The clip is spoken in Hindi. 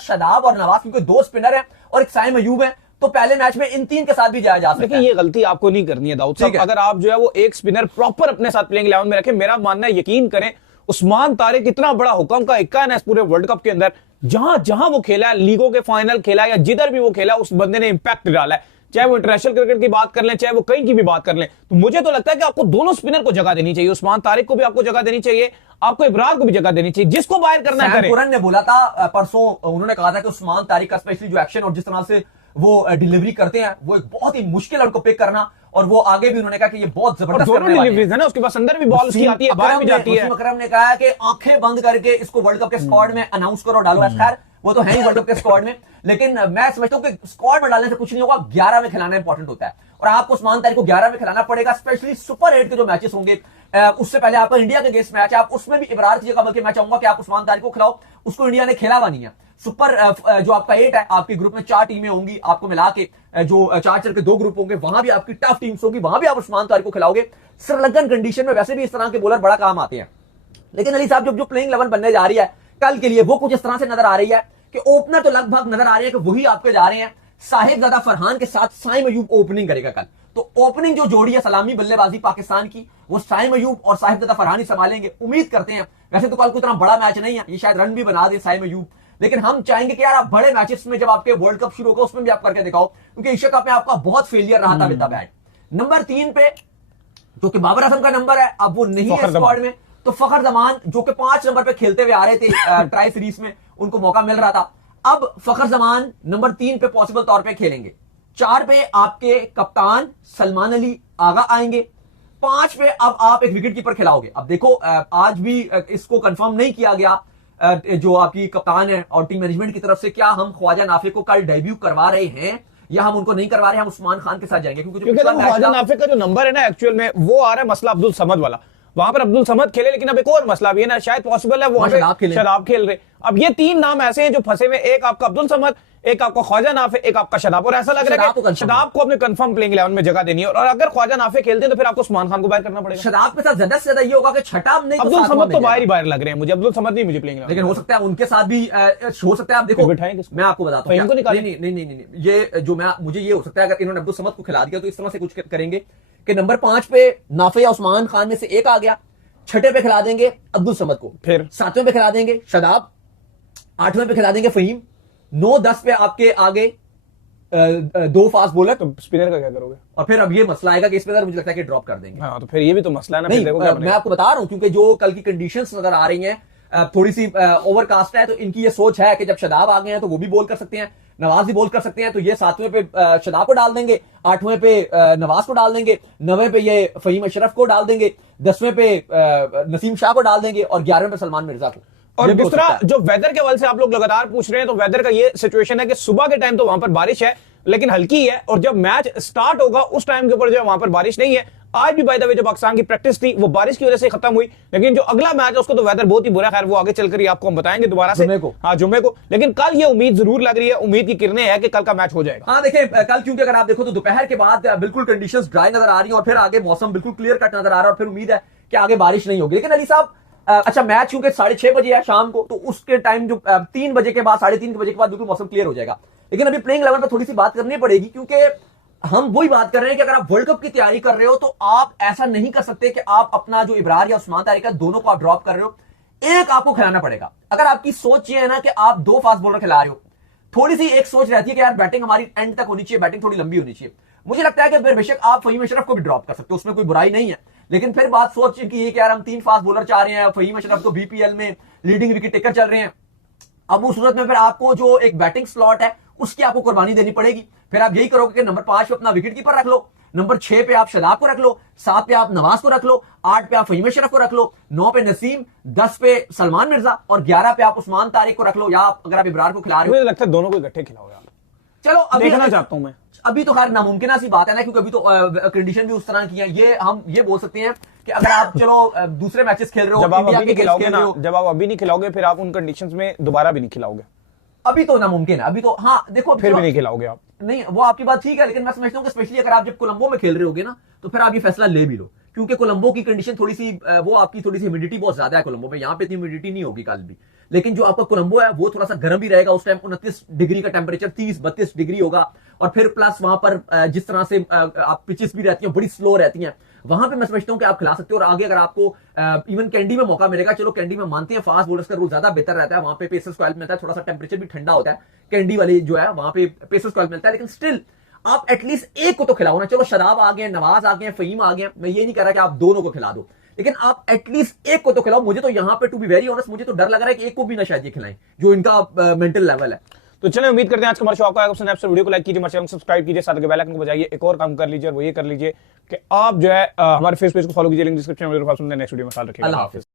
शदाब और नवाज, क्योंकि दो स्पिनर है और एक साइम अयूब है, तो पहले मैच में इन तीन के साथ भी जाया जा सकता है। देखिए ये गलती आपको नहीं करनी है दाऊद साहब, अगर आप जो है वो एक स्पिनर प्रॉपर अपने साथ प्लेइंग 11 में रखें। मेरा मानना है, यकीन करें, उस्मान तारिक इतना बड़ा हुक्म का इक्का है पूरे वर्ल्ड कप के अंदर, जहां जहां वो खेला है, लीगों के फाइनल खेला या जिधर भी वो खेला, उस बंदे ने इंपैक्ट डाला है। चाहे वो इंटरनेशनल क्रिकेट की बात कर लें, चाहे वो कहीं की भी बात कर लें, तो मुझे तो लगता है कि आपको दोनों स्पिनर को जगह देनी चाहिए। उस्मान तारिक को भी आपको जगह देनी चाहिए, आपको इब्रार को भी जगह देनी चाहिए, जिसको बाहर करना है सैम करन ने बोला था परसों, उन्होंने कहा था कि उस्मान तारिक का स्पेशली जो एक्शन और जिस तरह से वो डिलीवरी करते हैं, वो एक बहुत ही मुश्किल है उनको पिक करना, और वो आगे भी उन्होंने कहा कि ये बहुत जबरदस्त डिलीवरीज है ना, उसके पास अंदर भी बॉल उसकी आती है, बाहर भी जाती है। अकरम ने कहा कि आंखें बंद करके इसको वर्ल्ड कप के स्क्वाड में अनाउंस करो, डालो। खैर वो तो है ही वर्ल्ड कप के स्क्वाड में, लेकिन मैं समझता हूं कि स्क्वाड में डालने से कुछ नहीं होगा, 11 में खिलाना इंपॉर्टेंट होता है, और आपको उस्मान तारिक को 11 में खिलाना पड़ेगा। स्पेशली सुपर 8 के जो मैचेस होंगे, उससे पहले आपका इंडिया के अगेंस्ट मैच है, आप उसमें भी इब्रार की जगह, बल्कि मैं चाहूंगा कि आप उस्मान तारिक को खिलाओ, उसको इंडिया ने खेला हुआ नहीं है। सुपर जो आपका 8 है, आपके ग्रुप में 4 टीमें होंगी, आपको मिला के जो 4 के 2 ग्रुप होंगे, वहां भी आपकी टफ टीम्स होगी, वहां भी आप उस्मान तारिक को खिलाओगे। श्रीलंकन कंडीशन में वैसे भी इस तरह के बॉलर बड़ा काम आते हैं, लेकिन अली साहब जो प्लेइंग 11 बनने जा रही है कल के लिए, वो कुछ इस तरह से नजर आ रही है कि ओपनर तो लगभग नजर आ रही है कि वही आपके जा रहे हैं। साहिबजादा फरहान के साथ साइम अयूब ओपनिंग करेगा कल, तो ओपनिंग जो जोड़ी है सलामी बल्लेबाजी पाकिस्तान की, वो साइम अयूब और साहिबजादा फरहान ही संभालेंगे। उम्मीद करते हैं, वैसे तो कल कोई इतना बड़ा मैच नहीं है, ये शायद रन भी बना दे साइम अयूब, लेकिन हम चाहेंगे कि यार आप बड़े मैचेस में जब आपके वर्ल्ड कप शुरू होगा उसमें भी आप करके दिखाओ, क्योंकि एशिया कप में आपका बहुत फेलियर रहा था विद द बैट। नंबर 3 पे जो कि बाबर आजम का नंबर है, अब वो नहीं है स्क्वाड में, तो फखर जमान जो कि 5 नंबर पे खेलते हुए आ रहे थे ट्राई सीरीज में, उनको मौका मिल रहा था, अब फखर जमान नंबर 3 पे पॉसिबल तौर पे खेलेंगे। 4 पे आपके कप्तान सलमान अली आगा आएंगे। 5 पे अब आप एक विकेट कीपर खिलाओगे। अब देखो आज भी इसको कंफर्म नहीं किया गया जो आपकी कप्तान है और टीम मैनेजमेंट की तरफ से, क्या हम ख्वाजा नाफे को कल डेब्यू करवा रहे हैं या हम उनको नहीं करवा रहे हैं, हम उस्मान खान के साथ जाएंगे, क्योंकि ख्वाजा नाफे का जो नंबर है ना एक्चुअल में, वो आ रहा है मसला अब्दुल समद वाला, वहां पर अब्दुल समद खेले, लेकिन अब एक और मसला भी है ना, शायद पॉसिबल है वो शदाब खेल रहे। अब ये 3 नाम ऐसे हैं जो फंसे हुए, एक आपका अब्दुल समद, एक आपका ख्वाजा नाफे, एक आपका शदाब, और ऐसा लग रहा है कि शदाब को अपने कंफर्म प्लेइंग 11 में जगह देनी है, और अगर ख्वाजा नाफे खेलते हैं तो फिर आपको उस्मान खान को बाहर करना पड़ेगा। शदाब के साथ ज्यादा से ज्यादा ये होगा कि छठा नहीं, अब्दुल समद तो बाहर ही बाहर लग रहे हैं मुझे, अब्दुल समद नहीं मुझे प्लेइंग, लेकिन हो सकता है उनके साथ भी हो सकता है। आप देखो मैं आपको बताता हूं, नहीं, ये जो मुझे ये हो सकता है अगर इन्होंने अब्दुल समद को खिला दिया तो इस तरह से कुछ करेंगे कि नंबर 5 पे नाफे या उस्मान खान में से एक आ गया, 6 पे खिला देंगे अब्दुल समद को, फिर 7वें पे खिला देंगे शदाब, 8वें पे खिला देंगे फहीम, 9-10 पे आपके आगे 2 फास्ट बॉलर। तो स्पिनर का क्या करोगे? और फिर अब ये मसला आएगा कि स्पिनर मुझे लगता है कि ड्रॉप कर देंगे। हाँ, तो फिर ये भी तो मसला है ना। नहीं, मैं आपको बता रहा हूं क्योंकि जो कल की कंडीशंस नजर आ रही हैं थोड़ी सी ओवरकास्ट है, तो इनकी ये सोच है कि जब शदाब आ गए हैं तो वो भी बॉल कर सकते हैं, नवाज भी बॉल कर सकते हैं, तो ये 7वें पे शदाब को डाल देंगे, 8वें पे नवाज को डाल देंगे, 9वें पे ये फहीम अशरफ को डाल देंगे, 10वें पे नसीम शाह को डाल देंगे और 11वें पे सलमान मिर्जा को। और दूसरा जो वेदर के हवाले से आप लोग लगातार पूछ रहे हैं, तो वेदर का ये सिचुएशन है कि सुबह के टाइम तो वहां पर बारिश है लेकिन हल्की है, और जब मैच स्टार्ट होगा उस टाइम के ऊपर जो वहां पर बारिश नहीं है। आज भी बाय द वे जो पाकिस्तान की प्रैक्टिस थी वो बारिश की वजह से खत्म हुई, लेकिन जो अगला मैच है उसको तो वेदर बहुत ही बुरा, खैर वो आगे चलकर ही आपको हम बताएंगे दोबारा से जुम्मे को, लेकिन कल ये उम्मीद जरूर लग रही है, उम्मीद की किरणें है कि कल का मैच हो जाएगा। हाँ देखिए कल क्योंकि अगर आप देखो तो दोपहर के बाद बिल्कुल कंडीशंस ड्राई नजर आ रही है और फिर आगे मौसम बिल्कुल क्लियर कट नजर आ रहा है और फिर उम्मीद है कि आगे बारिश नहीं होगी। लेकिन अली साहब अच्छा मैच क्योंकि 6:30 बजे है शाम को, तो उसके टाइम जो 3 बजे के बाद 3:30 बजे के बाद बिल्कुल मौसम क्लियर हो जाएगा। लेकिन अभी प्लेइंग 11 पर थोड़ी सी बात करनी पड़ेगी, क्योंकि हम वही बात कर रहे हैं कि अगर आप वर्ल्ड कप की तैयारी कर रहे हो तो आप ऐसा नहीं कर सकते कि आप अपना जो इब्रार या उस्मान तारिक है दोनों को आप ड्रॉप कर रहे हो, एक आपको खिलाना पड़ेगा। अगर आपकी सोच ये है ना कि आप 2 फास्ट बॉलर खिला रहे हो, थोड़ी सी एक सोच रहती है कि यार बैटिंग हमारी एंड तक होनी चाहिए, बैटिंग थोड़ी लंबी होनी चाहिए। मुझे लगता है कि फिर बेशक आप फहीम अशरफ को भी ड्रॉप कर सकते हो, उसमें कोई बुराई नहीं है, लेकिन फिर बात सोच कि ये कि यार हम 3 फास्ट बॉलर चाह रहे हैं, फहीम अशरफ तो बीपीएल में लीडिंग विकेट टेकर चल रहे हैं, अब उस सूरत में फिर आपको जो एक बैटिंग स्लॉट है उसकी आपको कुर्बानी देनी पड़ेगी। फिर आप यही करोगे कि नंबर 5 पे अपना विकेट कीपर रख लो, नंबर 6 पे आप शदाब को रख लो, 7 पे आप नवाज को रख लो, 8 पे आप फहीम अशरफ को रख लो, 9 पे नसीम, 10 पे सलमान मिर्जा और 11 पे आप उस्मान तारिक को रख लो, या अगर आप इब्रार को खिला रहे हो। मुझे लगता है दोनों को इकट्ठे खिलाओ यार। चलो अभी देखना चाहता हूं मैं। अभी तो खैर नामुमकिन सी बात है ना, क्योंकि अभी तो कंडीशन भी उस तरह की है। ये हम ये बोल सकते हैं कि अगर आप चलो दूसरे मैचेस खेल रहे हो, जब आप अभी नहीं खिलाओगे ना, जब आप अभी नहीं खिलाओगे फिर आप उन कंडीशंस में दोबारा भी नहीं खिलाओगे। अभी तो नामुमकिन है, अभी तो हाँ देखो फिर भी नहीं खिलाओगे आप। नहीं वो आपकी बात ठीक है, लेकिन मैं समझता हूँ कि स्पेशली अगर आप जब कोलंबो में खेल रहे होगे ना, तो फिर आप ये फैसला ले भी लो, क्योंकि कोलंबो की कंडीशन थोड़ी सी वो आपकी थोड़ी सी ह्यूमिडिटी बहुत ज्यादा है कोलंबो में, यहाँ पे इतनी ह्यूमिडिटी नहीं होगी कल भी। लेकिन जो आपका कोलंबो है वो थोड़ा सा गर्म भी रहेगा उस टाइम, 29 डिग्री का टेम्परेचर, 30-32 डिग्री होगा। और फिर प्लस वहां पर जिस तरह से आप पिचेस भी रहती हैं बड़ी स्लो रहती हैं, वहां पे मैं समझता हूं कि आप खिला सकते हो। और आगे अगर आपको इवन कैंडी में मौका मिलेगा, चलो कैंडी में मानते हैं फास्ट बॉलर्स का रूल ज्यादा बेहतर रहता है, वहां पे पेसर्स को हेल्प मिलता है, थोड़ा सा टेम्परेचर भी ठंडा होता है कैंडी वाली जो है, वहां पे पेसर्स को हेल्प मिलता है। लेकिन स्टिल आप एटलीस्ट एक को तो खिलाओ ना। चलो शराब आ गए, नवाज आ गए, फहीम आ गए, मैं ये नहीं कह रहा कि आप दोनों को खिला दो, लेकिन आप एटलीस्ट एक को तो खिलाओ। मुझे तो यहां पे टू बी वेरी ऑनेस्ट मुझे तो डर लग रहा है कि एक को भी ना शायद ये खिलाएं जो इनका मेंटल लेवल है। तो चलिए उम्मीद करते हैं आज का हमारा शो आपको आएगा पसंद। वीडियो को लाइक कीजिए, हमारे चैनल को सब्सक्राइब कीजिए, साथ में बेल आइकन को बजाइए। एक और काम कर लीजिए और वो ये कर लीजिए कि आप जो है हमारे फेस पेज को फॉलो कीजिए, लिंक डिस्क्रिप्शन में। नेक्स्ट वीडियो में ख्याल रखिएगा। अल्लाह हाफिज।